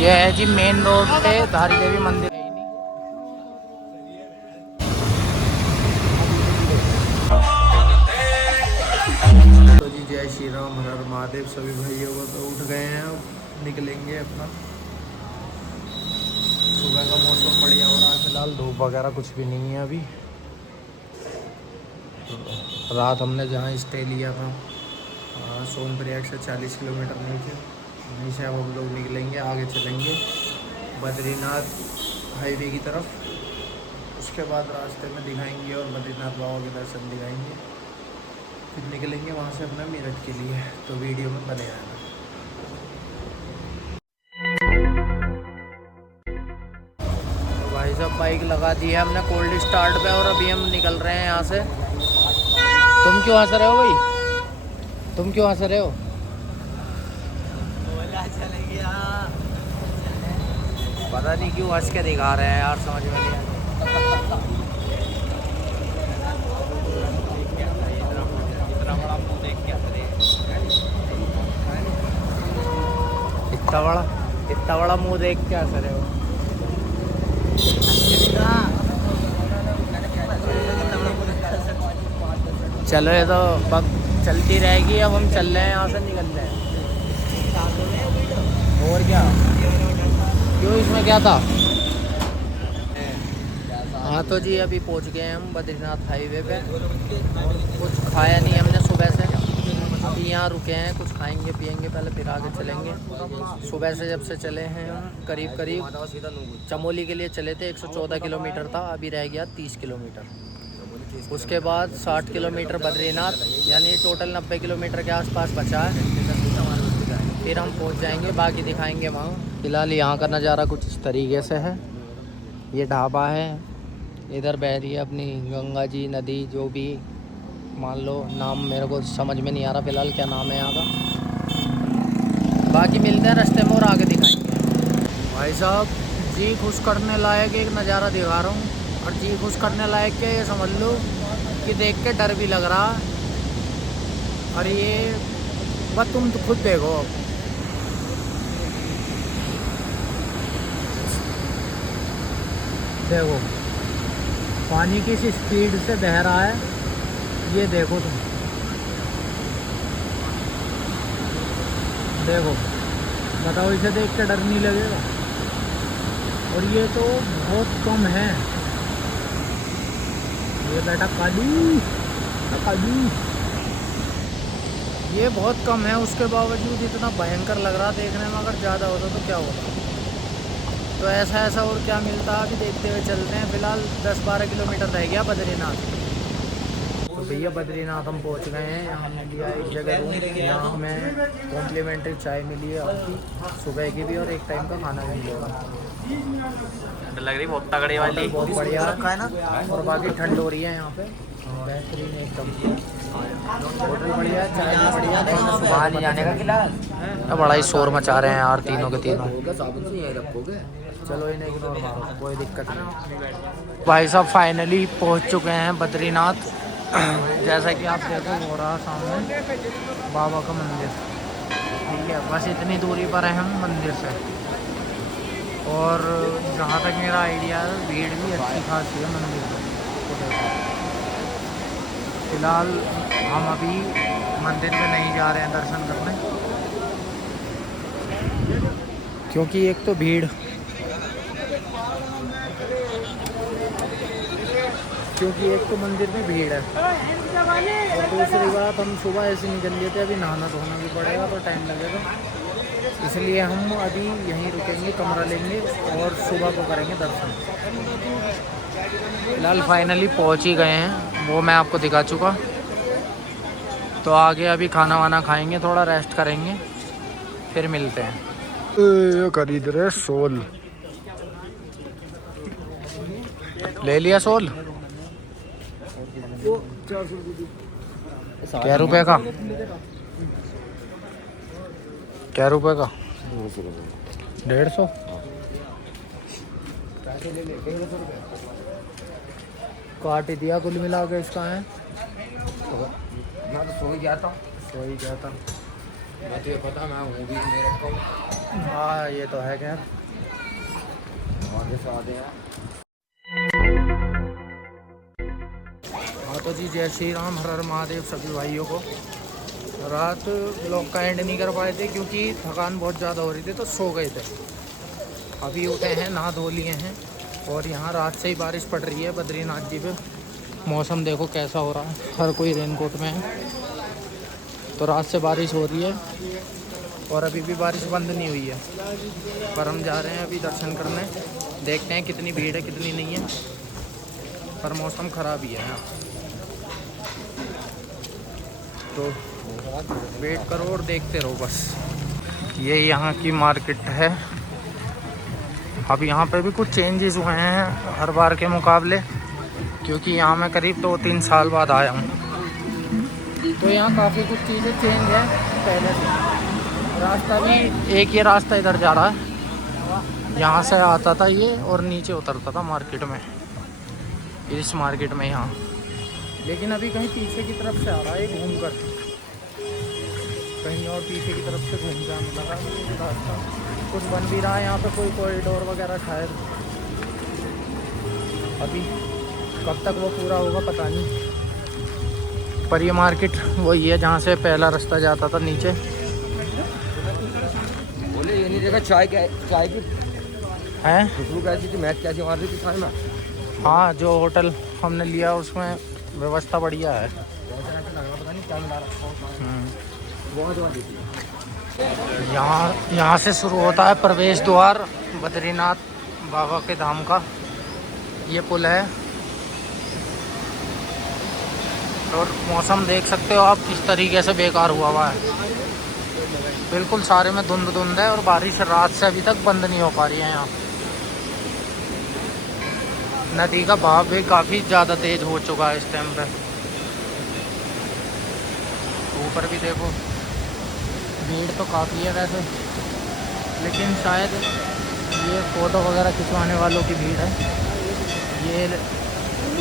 ये है जी main road पे धारी देवी मंदिर। तो जी जय श्री राम, हर हर महादेव। सभी भाइयों को तो उठ गए हैं, अब निकलेंगे अपना। सुबह का मौसम बढ़िया हो रहा है, फिलहाल धूप वगैरह कुछ भी नहीं है अभी। रात हमने जहाँ स्टे लिया था सोनप्रयाग से 40 किलोमीटर नीचे, वहीं से अब हम लोग निकलेंगे, आगे चलेंगे बद्रीनाथ हाईवे की तरफ। उसके बाद रास्ते में दिखाएंगे और बद्रीनाथ बाबा के दर्शन दिखाएंगे, फिर निकलेंगे वहाँ से अपना मेरठ के लिए। तो वीडियो में बने रहना। तो भाई साहब बाइक लगा दी है हमने कोल्ड स्टार्ट पे और अभी हम निकल रहे हैं यहाँ से। तुम क्यों हंस रहे हो भाई, तुम क्यों हंस रहे हो? पता नहीं क्यों हंस के दिखा रहे हैं यार, समझ में नहीं आता। इतना बड़ा मुंह देख के हंस रहे हो? चलो ये तो वक्त चलती रहेगी, अब हम चल रहे हैं यहाँ से, निकल रहे हैं। और क्या, क्यों, इसमें क्या था? हाँ तो जी अभी पहुँच गए हैं हम बद्रीनाथ हाईवे पे। कुछ खाया नहीं हमने सुबह से, अभी यहाँ रुके हैं, कुछ खाएंगे पिएंगे पहले, फिर आगे चलेंगे। सुबह से जब से चले हैं हम, करीब करीब चमोली के लिए चले थे, 114 किलोमीटर था, अभी रह गया 30 किलोमीटर। उसके बाद 60 किलोमीटर बद्रीनाथ, यानी टोटल 90 किलोमीटर के आसपास बचा है। फिर हम पहुंच जाएंगे, बाकी दिखाएंगे वहाँ। फिलहाल यहाँ का नज़ारा कुछ इस तरीके से है। ये ढाबा है, इधर बह रही है अपनी गंगा जी नदी, जो भी मान लो, नाम मेरे को समझ में नहीं आ रहा फिलहाल क्या नाम है यहाँ का। बाकी मिलते हैं रास्ते में और आगे दिखाएंगे। भाई साहब जी खुश करने लायक एक नज़ारा दिखा रहा हूँ, और जी खुश करने लायक क्या, ये समझ लो कि देख के डर भी लग रहा। और ये बस तुम तो खुद देखो, देखो पानी किस स्पीड से बह रहा है, ये देखो तुम, देखो, बताओ इसे देख के डर नहीं लगेगा? और ये तो बहुत कम है, ये बेटा काली काली, ये बहुत कम है, उसके बावजूद इतना भयंकर लग रहा देखने में। अगर ज़्यादा होता तो क्या होता? तो ऐसा और क्या मिलता, अभी देखते हुए चलते हैं। फिलहाल 10-12 किलोमीटर रह गया बद्रीनाथ। तो भैया बद्रीनाथ हम पहुंच गए हैं। यहाँ हमने लिया एक जगह रूम, यहाँ हमें कॉम्प्लीमेंट्री चाय मिली है आपकी, सुबह की भी, और एक टाइम का खाना भी मिलेगा। ठंड लग रही बहुत तगड़ी वाली, बहुत बढ़िया है ना। और बाकी ठंड हो रही है यहाँ पे, बेहतरीन एकदम। होटल बढ़िया, चाय भी बढ़िया। बाहर नहीं जाने का फिलहाल, बड़ा ही शोर मचा रहे हैं यार तीनों के तीनों। चलो इन्हें इग्नोर मारो, कोई दिक्कत नहीं। भाई साहब फाइनली पहुंच चुके हैं बद्रीनाथ। जैसा कि आप देखो हो रहा सामने बाबा का मंदिर, ठीक है, बस इतनी दूरी पर है हम मंदिर से। और जहाँ तक मेरा आइडिया है, भीड़ भी अच्छी खासी है मंदिर में। फिलहाल हम अभी मंदिर में नहीं जा रहे हैं दर्शन करने, क्योंकि एक तो भीड़, मंदिर में भीड़ है, और दूसरी बात हम सुबह ऐसे निकल लिए थे, अभी नहाना धोना भी पड़ेगा तो टाइम लगेगा। इसलिए हम अभी यहीं रुकेंगे, कमरा लेंगे और सुबह को करेंगे दर्शन। फिलहाल फाइनली पहुंच ही गए हैं, वो मैं आपको दिखा चुका। तो आगे अभी खाना वाना खाएंगे, थोड़ा रेस्ट करेंगे, फिर मिलते हैं। खरीद रहे सोल, ले लिया सोल, क्या रुपए का, क्या रुपए का? 150। काट दिया कुल मिला के इसका है। मैं तो सो ही गया था। सो ही गया था। मैं तो ये पता मैं हूँ भी मेरे को हाँ ये तो है खैर। आगे से आते हैं। हाँ तो जी, जय श्री राम, हर हर महादेव सभी भाइयों को। रात ब्लॉग का एंड नहीं कर पाए थे क्योंकि थकान बहुत ज़्यादा हो रही थी तो सो गए थे। अभी उठे हैं, नहा धो लिए हैं और यहाँ रात से ही बारिश पड़ रही है बद्रीनाथ जी पे। मौसम देखो कैसा हो रहा है, हर कोई रेनकोट में है। तो रात से बारिश हो रही है और अभी भी बारिश बंद नहीं हुई है, पर हम जा रहे हैं अभी दर्शन करने। देखते हैं कितनी भीड़ है कितनी नहीं है, पर मौसम ख़राब ही है यहाँ। तो वेट करो और देखते रहो बस। ये यहाँ की मार्केट है। अब यहाँ पे भी कुछ चेंजेस हुए हैं हर बार के मुकाबले, क्योंकि यहाँ मैं करीब 2-3 साल बाद आया हूँ। तो यहाँ काफ़ी कुछ चीज़ें चेंज है पहले से। रास्ता भी एक ही रास्ता इधर जा रहा है, यहाँ से आता था ये और नीचे उतरता था मार्केट में, इस मार्केट में यहाँ। लेकिन अभी कहीं पीछे की तरफ से आ रहा है घूम कर, कहीं और पीछे की तरफ से घूम जाने लगा मुझे रास्ता। कुछ बन भी रहा है यहाँ पे, कोई कॉरिडोर वगैरह शायद। अभी कब तक वो पूरा होगा पता नहीं। पर ये मार्केट वही है जहाँ से पहला रास्ता जाता था नीचे। बोले ये नहीं देखा चाय क्या चाय की है खुशबू कैसी थी, मैच कैसी मार रही थी खाने में। हाँ, जो होटल हमने लिया उसमें व्यवस्था बढ़िया है। पता नहीं क्या मिला रहा। बहुत यहाँ से शुरू होता है प्रवेश द्वार बद्रीनाथ बाबा के धाम का। ये पुल है और मौसम देख सकते हो आप किस तरीके से बेकार हुआ है। बिल्कुल सारे में धुंध धुंध है और बारिश रात से अभी तक बंद नहीं हो पा रही है यहाँ। नदी का बहाव भी काफ़ी ज़्यादा तेज़ हो चुका है इस टाइम पे। ऊपर भी देखो भीड़ तो काफ़ी है वैसे, लेकिन शायद ये फ़ोटो वगैरह खिंचवाने वालों की भीड़ है, ये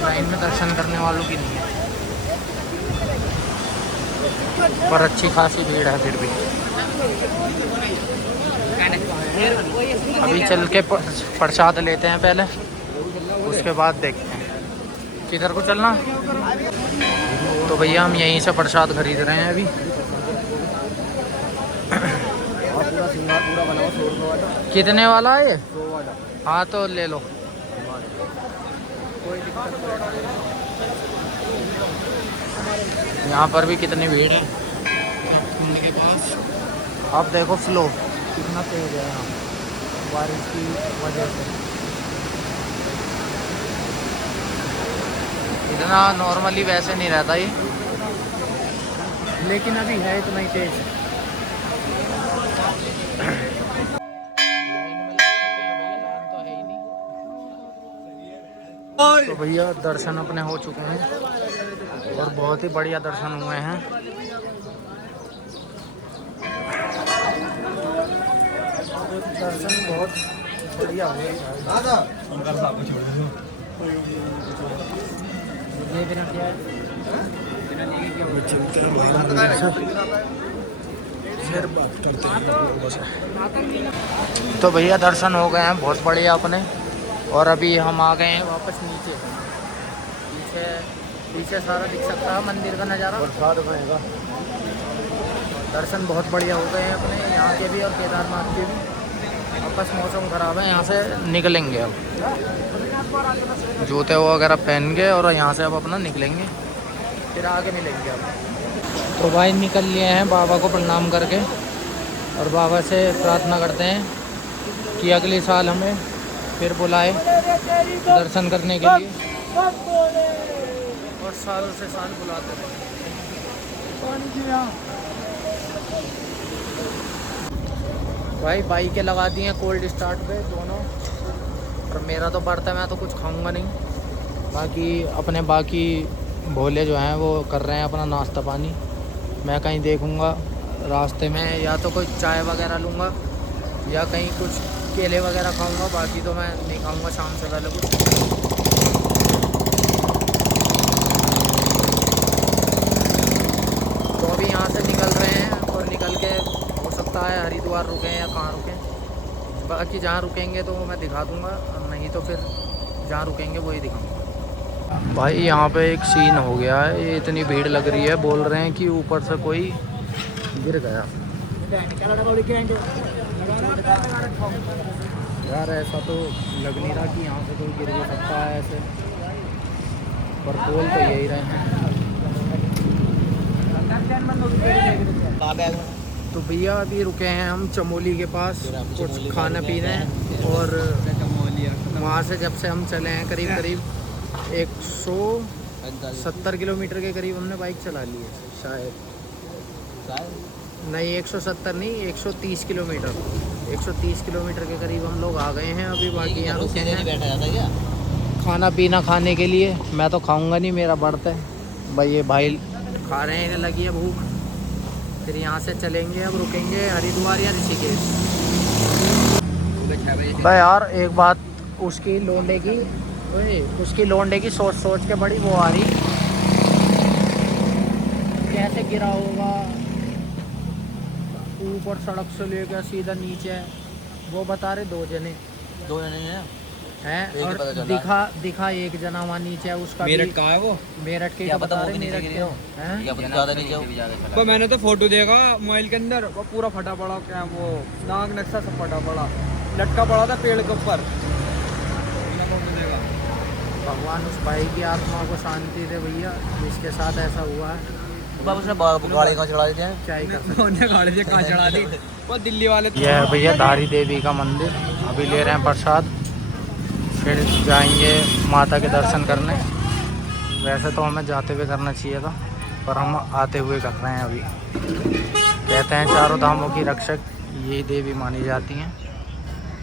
लाइन में दर्शन करने वालों की नहीं है। पर अच्छी खासी भीड़ है फिर भी। अभी चल के प्रसाद लेते हैं पहले, उसके बाद देखते हैं किधर को चलना। तो भैया हम यहीं से प्रसाद खरीद रहे हैं अभी। पूरा सिंगार पूरा बनाओ 100 रुपये वाला। कितने वाला है ये? 100 वाला। हाँ तो ले लो। यहाँ पर भी कितनी भीड़ है के पास। अब देखो फ्लो कितना तेज है यहाँ बारिश की वजह से। इतना नॉर्मली वैसे नहीं रहता ये, लेकिन अभी है इतना ही तेज। तो भैया दर्शन अपने हो चुके हैं और बहुत ही बढ़िया दर्शन हुए हैं। दर्शन बहुत बढ़िया हुए। तो भैया दर्शन हो गए हैं बहुत बढ़िया अपने, और अभी हम आ गए हैं वापस नीचे। पीछे पीछे सारा दिख सकता है मंदिर का नज़ारा। दर्शन बहुत बढ़िया हो गए हैं अपने यहाँ के भी और केदारनाथ के भी। वापस मौसम ख़राब है, यहाँ से निकलेंगे अब जूते वगैरह पहन के, और यहाँ से अब अपना निकलेंगे, फिर आगे मिलेंगे अब। तो भाई निकल लिए हैं बाबा को प्रणाम करके, और बाबा से प्रार्थना करते हैं कि अगले साल हमें फिर बुलाए दर्शन करने के लिए, और साल से साल बुलाते रहे। भाई बाइकें लगा दी हैं कोल्ड स्टार्ट पे दोनों, और मेरा तो बढ़ता है, मैं तो कुछ खाऊंगा नहीं। बाकी भोले जो हैं वो कर रहे हैं अपना नाश्ता पानी। मैं कहीं देखूंगा रास्ते में, या तो कोई चाय वगैरह लूँगा या कहीं कुछ केले वगैरह खाऊंगा। बाकी तो मैं नहीं खाऊंगा शाम से पहले कुछ। तो अभी यहाँ से निकल रहे हैं और निकल के हो सकता है हरिद्वार रुकें या कहाँ रुकें। बाकी जहाँ रुकेंगे तो वो मैं दिखा दूँगा, नहीं तो फिर जहाँ रुकेंगे वही दिखाऊँगा। भाई यहाँ पे एक सीन हो गया है, ये इतनी भीड़ लग रही है, बोल रहे हैं कि ऊपर से कोई गिर गया। यार ऐसा तो लग नहीं रहा कि यहाँ से कोई गिर भी सकता है ऐसे, पर बोल तो यही रहे हैं। तो भैया अभी रुके हैं हम चमोली के पास कुछ खाना पीने, और वहाँ से जब से हम चले हैं करीब करीब 170 किलोमीटर के करीब हमने बाइक चला ली है शायद। नहीं 170 नहीं, 130 किलोमीटर, 130 किलोमीटर के करीब हम लोग आ गए हैं। अभी बाकी यहाँ रुके हैं खाना पीना खाने के लिए। मैं तो खाऊंगा नहीं, मेरा बढ़ता है भाई, ये भाई खा रहे हैं, इन्हें लगी है भूख। फिर यहाँ से चलेंगे, अब रुकेंगे हरिद्वार या ऋषिकेश। भाई यार एक बात, उसकी लोंडे की सोच सोच के बड़ी वो आ रही, कैसे गिरा होगा ऊपर सड़क से लेकर सीधा नीचे। वो बता रहे दो जने हैं, और दिखा एक जना वहाँ नीचे है, उसका मेरठ का है, वो मेरठ के क्या बता रहे, मेरठ के हैं। मैंने तो फोटो देखा मोबाइल के अंदर, वो पूरा फटा पड़ा, क्या वो नाग नक्शा सब फटा पड़ा, लटका पड़ा था पेड़ के ऊपर। भगवान उस भाई की आत्मा को शांति दे भैया, जिसके साथ ऐसा हुआ है। उसने गाड़ी कहाँ चढ़ा दी है, क्या ही कर गाड़ी कहाँ चढ़ा दी वो दिल्ली वाले। ये है भैया धारी देवी का मंदिर, अभी ले रहे हैं प्रसाद, फिर जाएंगे माता के दर्शन करने। वैसे तो हमें जाते हुए करना चाहिए था, पर हम आते हुए कर रहे हैं अभी। कहते हैं चारों धामों की रक्षक ये देवी मानी जाती हैं,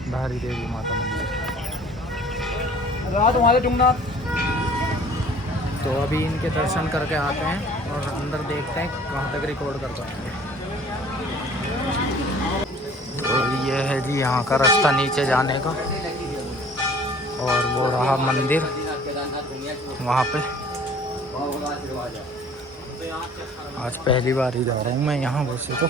धारी देवी माता मंदिर। रात हमारे जुमनाथ। तो अभी इनके दर्शन करके आते हैं और अंदर देखते हैं कहाँ तक रिकॉर्ड कर पाते हैं। तो ये है जी यहाँ का रास्ता नीचे जाने का, और वो रहा मंदिर वहाँ पे। आज पहली बार ही जा रहा हूँ मैं यहाँ, वैसे तो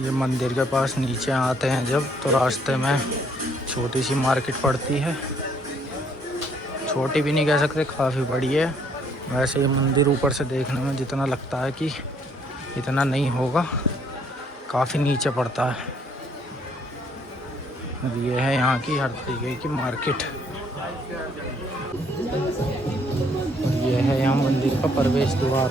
ये मंदिर के पास नीचे आते हैं जब, तो रास्ते में छोटी सी मार्केट पड़ती है, छोटी भी नहीं कह सकते, काफ़ी बड़ी है। वैसे ये मंदिर ऊपर से देखने में जितना लगता है कि इतना नहीं होगा, काफ़ी नीचे पड़ता है। ये है यहाँ की हर तरीके की मार्केट, और ये है यहाँ मंदिर का प्रवेश द्वार।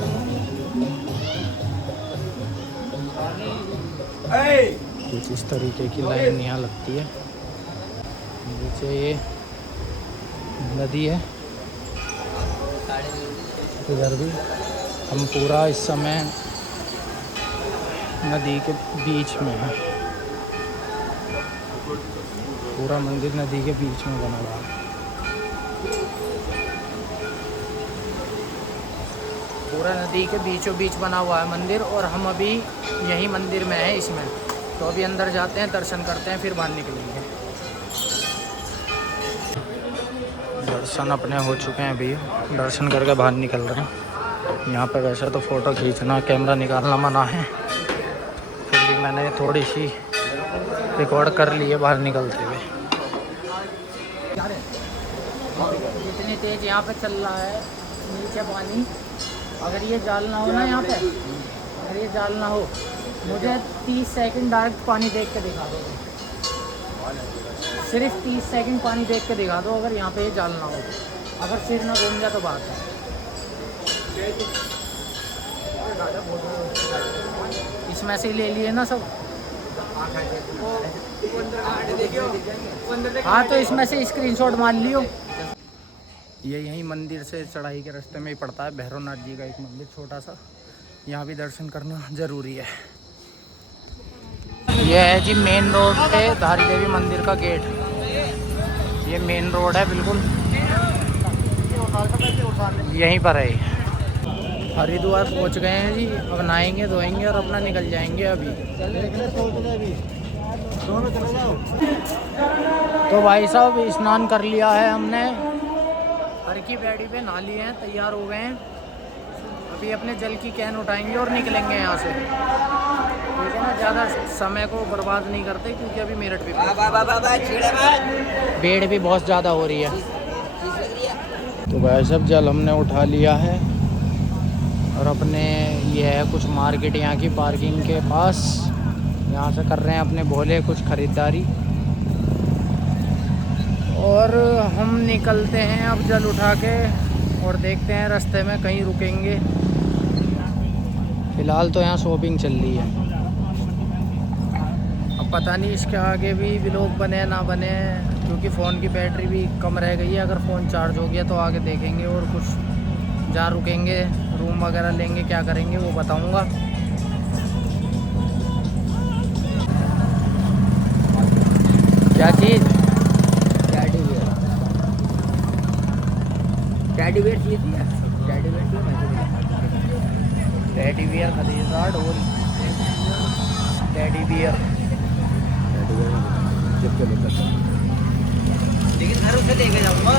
कुछ इस तरीके की लाइन यहाँ लगती है। नीचे ये नदी है, इधर भी हम पूरा इस समय नदी के बीच में है, पूरा मंदिर नदी के बीच में बना हुआ है। पूरा नदी के बीचों बीच बना हुआ है मंदिर, और हम अभी यही मंदिर में है इसमें। तो अभी अंदर जाते हैं, दर्शन करते हैं, फिर बाहर निकलेंगे। दर्शन अपने हो चुके हैं भैया, दर्शन करके बाहर निकल रहे हैं। यहाँ पे वैसे तो फ़ोटो खींचना, कैमरा निकालना मना है, फिर भी मैंने थोड़ी सी रिकॉर्ड कर ली है बाहर निकलते हुए। जितनी तेज़ यहाँ पे चल रहा है नीचे पानी, अगर ये जाल ना हो ना यहाँ पे, अगर ये जाल ना हो, मुझे 30 सेकंड डायरेक्ट पानी देख के दिखा दो, सिर्फ 30 सेकंड पानी देख के दिखा दो, अगर यहाँ पे ये जाल ना हो। अगर सिर ना घूम जाए तो बात है। इसमें से ले लिए ना सब, हाँ तो इसमें से स्क्रीनशॉट मार लियो। ये यहीं मंदिर से चढ़ाई के रास्ते में ही पड़ता है, भैरवनाथ जी का एक मंदिर छोटा सा, यहाँ भी दर्शन करना ज़रूरी है। ये है जी मेन रोड पे धारी देवी मंदिर का गेट, ये मेन रोड है बिल्कुल, यहीं पर है। हरिद्वार पहुँच गए हैं जी, अब नहाएंगे धोएंगे और अपना निकल जाएंगे अभी। तो भाई साहब स्नान कर लिया है हमने, हर की बैडी पे नहा लिए हैं, तैयार हो गए हैं। पे अपने जल की कैन उठाएंगे और निकलेंगे यहाँ से, ठीक है ना। ज़्यादा समय को बर्बाद नहीं करते क्योंकि अभी मेरठ भी भीड़ भी बहुत ज़्यादा हो रही है। तो भाई सब जल हमने उठा लिया है और अपने ये है कुछ मार्केट यहाँ की पार्किंग के पास, यहाँ से कर रहे हैं अपने भोले कुछ ख़रीदारी और हम निकलते हैं अब जल उठा के और देखते हैं रास्ते में कहीं रुकेंगे। फ़िलहाल तो यहाँ शॉपिंग चल रही है, अब पता नहीं इसके आगे भी व्लॉग बने ना बने क्योंकि फ़ोन की बैटरी भी कम रह गई है। अगर फ़ोन चार्ज हो गया तो आगे देखेंगे और कुछ जहाँ रुकेंगे, रूम वगैरह लेंगे, क्या करेंगे वो बताऊँगा। क्या चीज़? टैडी बियर चाहिए थी यार, टैडी बियर टेडी बियर खरीदा, ढोल टेडी बियर, लेकिन घर उसे लेके जाऊंगा।